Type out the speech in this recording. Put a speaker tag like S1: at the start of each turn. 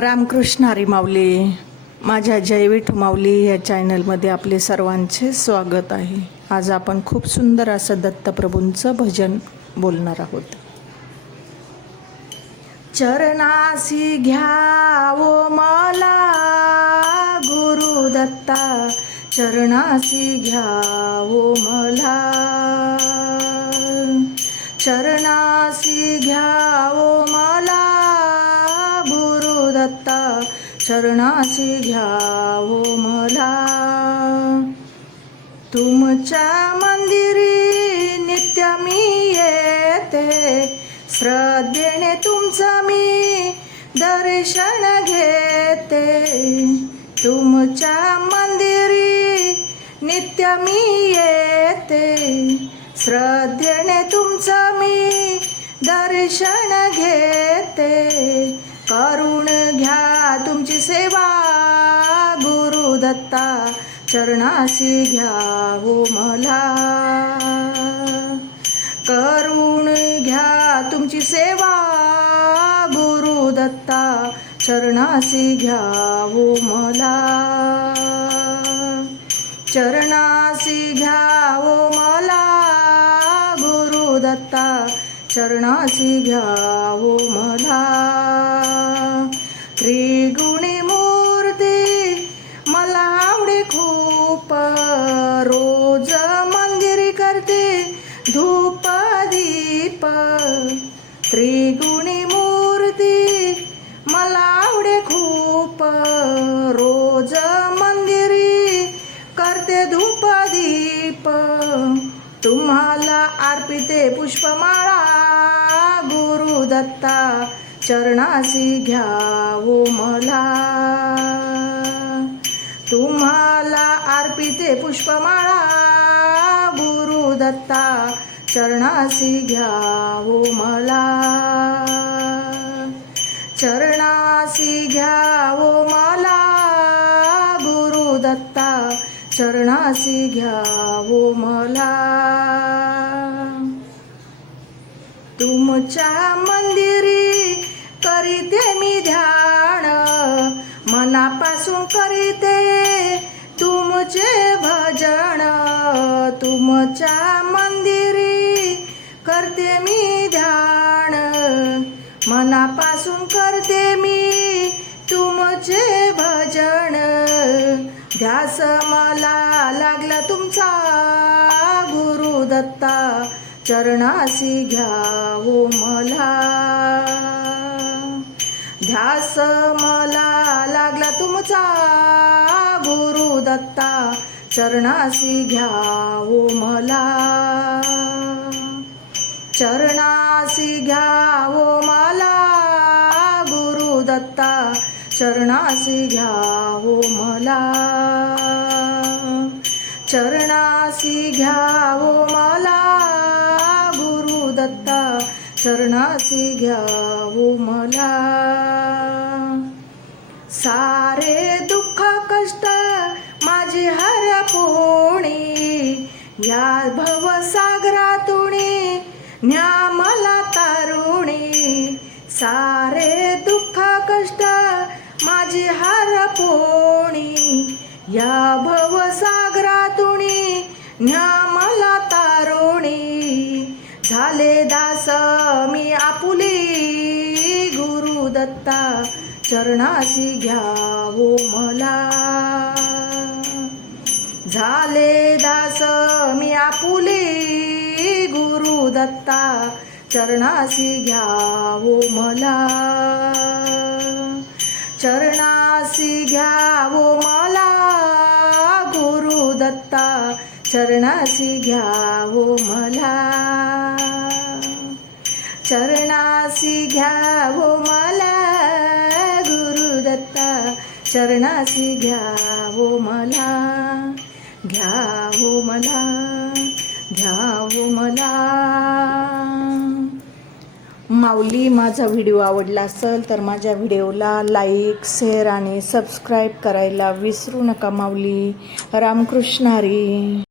S1: रामकृष्ण हरी माऊली माझ्या जयविठ माऊली या चॅनलमध्ये आपले सर्वांचे स्वागत आहे. आज आपण खूप सुंदर असं दत्तप्रभूंचं भजन बोलणार आहोत. चरणासी घ्यावो मला गुरु दत्ता चरणासी घ्यावो मला. चरणासी घ्यावो चरणासी घ्यावो मला. तुमच्या मंदिरी नित्य मी येते. श्रद्धेने तुमचं मी दर्शन घेते. तुमच्या मंदिरी नित्य मी येते. श्रद्धेने तुमचं मी दर्शन घेते. करून घ्या तुमची सेवा गुरु दत्ता चरणाशी घ्या हो मला. करून घ्या तुमची सेवा गुरु दत्ता चरणाशी घ्या हो मला. चरणाशी घ्या हो मला गुरु दत्ता चरणाशी घ्या हो मला. त्रिगुणी मूर्ती मला आवडे खूप. रोज मंदिरी करते धूप दीप. त्रिगुणी मूर्ती मला आवडे खूप. रोज मंदिरी करते धूप दीप. तुम्हाला अर्पिते पुष्पमाळा गुरुदत्ता. चरणासी घ्यावो मला. तुम्हाला अर्पिते पुष्पमाळा गुरु दत्ता चरणाशी घ्यावो मला. चरणाशी घ्यावो मला गुरु दत्ता चरणाशी घ्यावो मला. तुमच्या मंदिरी मनापासून करीते. तुमचे भजन तुमच्या मंदिरी करते मी ध्यान. मनापासून करते मी तुमचे भजन. ध्यास मला लागला तुमचा गुरुदत्ता. चरणासी चरणाशी घ्या हो मला. ध्यास मला लागला तुमचा. गुरु दत्ता चरणासी घ्या ओ मला. चरणाशी घ्या ओ मला. गुरु दत्ता चरणाशी घ्या ओ मला. चरणासी घ्या ओ मला. गुरु दत्ता चरणासी घ्या ओ मला. या भवसागरातून न्या मला तारुणी सारे दुःख कष्ट माझी हरपोणी या भवसागरातुणी न्या मला तारुणी झाले दास मी आपुली. गुरु दत्ता चरणाशी घ्यावो मला. झाले दास मी आपुली गुरु दत्ता चरणाशी घ्यावो मला. चरणासी घ्यावो मला गुरु दत्ता चरणासी घ्यावो मला. चरणासी घ्यावो मला गुरु दत्ता चरणासी घ्यावो मला. मला घ्याव मला. माऊली माझा व्हिडिओ आवडला असेल तर माझ्या व्हिडिओला लाईक शेअर आणि सबस्क्राईब करायला विसरू नका माऊली. रामकृष्ण हरी.